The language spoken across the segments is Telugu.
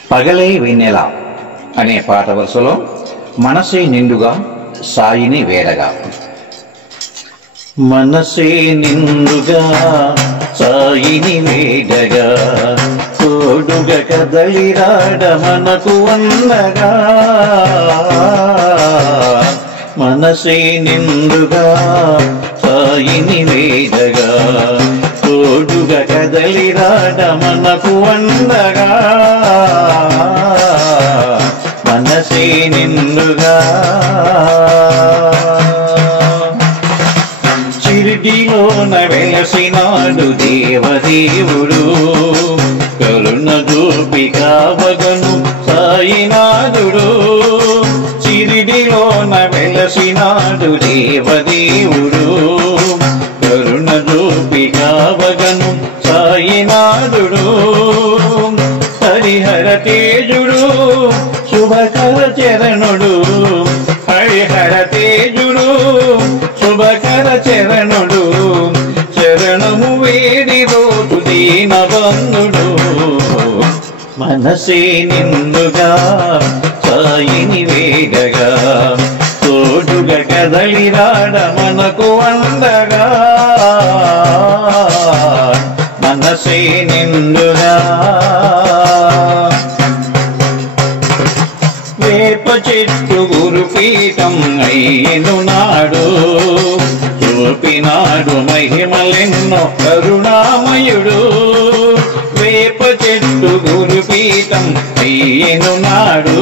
పగలే వెన్నెల అనే పాట వరుసలో మనసే నిండుగా సాయిని వేడగా. మనసే నిండుగా సాయిని వేడగా, తోడుగా కదలిరాడ మనకు అందగా. మనసే నిండుగా సాయిని వేడగా, తోడుగా కదలిరాడ మనకు అందగా. మనసే నిండుగా చిరిటిలోన వెలసినాడు దేవదేవుడు, కరుణ చూపి కావగను సాయినాథుడు. చిరిటిలోన వెలసినాడు దేవదేవుడు, కరుణ చూపి కావగను సాయినాథుడు. హరిహర తేజుడు శుభకర చరణుడు, హరిహర తేజుడు శుభకర చరణుడు. చరణము వేడి రోజు దీనబంధుడు. మనసే నిండుగా సాయిని వేడగా, తోడుగా కదలిరాడ మనకు అందగా. మనసే నిండుగా వేప చెట్టు గురుపీఠం అయ్యను నాడు, చూపినాడు మహిమలెన్నో కరుణామయుడు. వేప చెట్టు గురుపీఠం అయ్యను నాడు,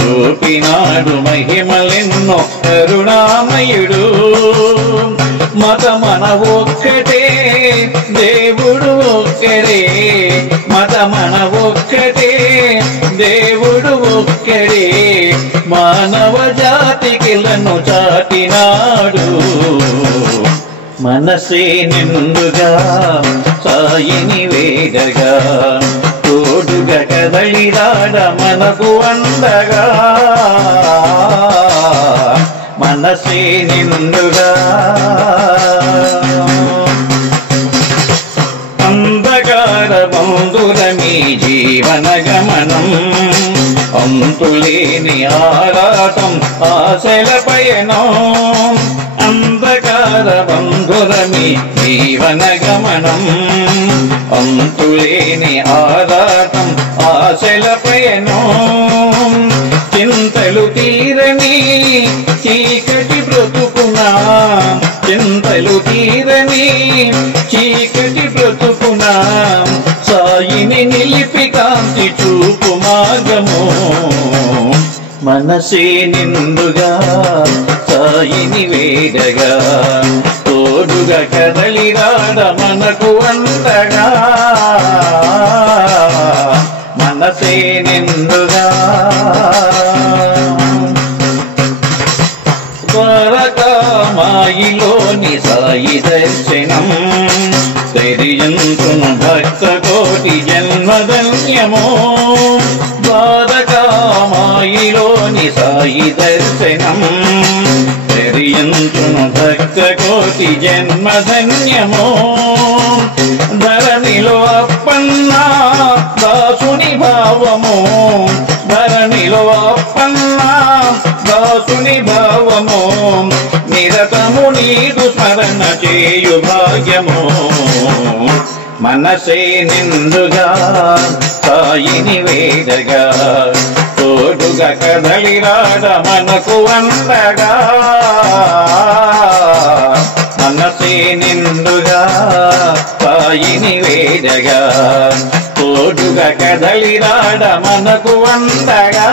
చూపినాడు మహిమలెన్నో కరుణామయుడు. మతమన ఒక్కటే దేవుడు ఒక్కడే, మతమన ఒక్కటే దేవుడు ఒక్కడే. మానవ జాతికిలను చాటినాడు. మనసే నిండుగా సాయిని వేడగా, తోడుగా కదలిరాడ మనకు అందగా. మనసే నిండుగా అంధకార బంధురమీ జీవన గమనం, అంతులేని ఆరాటం ఆశల పయనం. అంధకార బంధురమీ జీవన గమనం, అంతులేని ఆరాటం ఆశల పయనం. చింతలు తీరని చీకటి బ్రతుకునా, చింతలు తీరని చీకటి బ్రతుకునా. సాయిని నిలిపి కాంతి చూపు మార్గము. మనసే నిండుగా సాయిని వేడగా, తోడుగా కదలిరాడ మనకు అందగా. మనసే నిండుగా ద్వారకామాయిలోని సాయి దర్శనం, తెరియంతును భక్త కోటి జన్మధన్యమో. ద్వారకామాయిలోని సాయి దర్శనం, తెరియంతును భక్త కోటి జన్మధన్యమో. ధరణిలో అప్పన్న దాసుని భావము, ధరణిలో అప్పన్న దాసుని భావము. నిరతము నీదు స్మరణ చేయు భాగ్యము. మనసే నిండుగా సాయిని వేడగా, తోడుగా కదలిరాడ మనకు అందగా. మనసే నిండుగా సాయిని వేడగా, తోడుగా కదలిరాడ మనకు అందగా.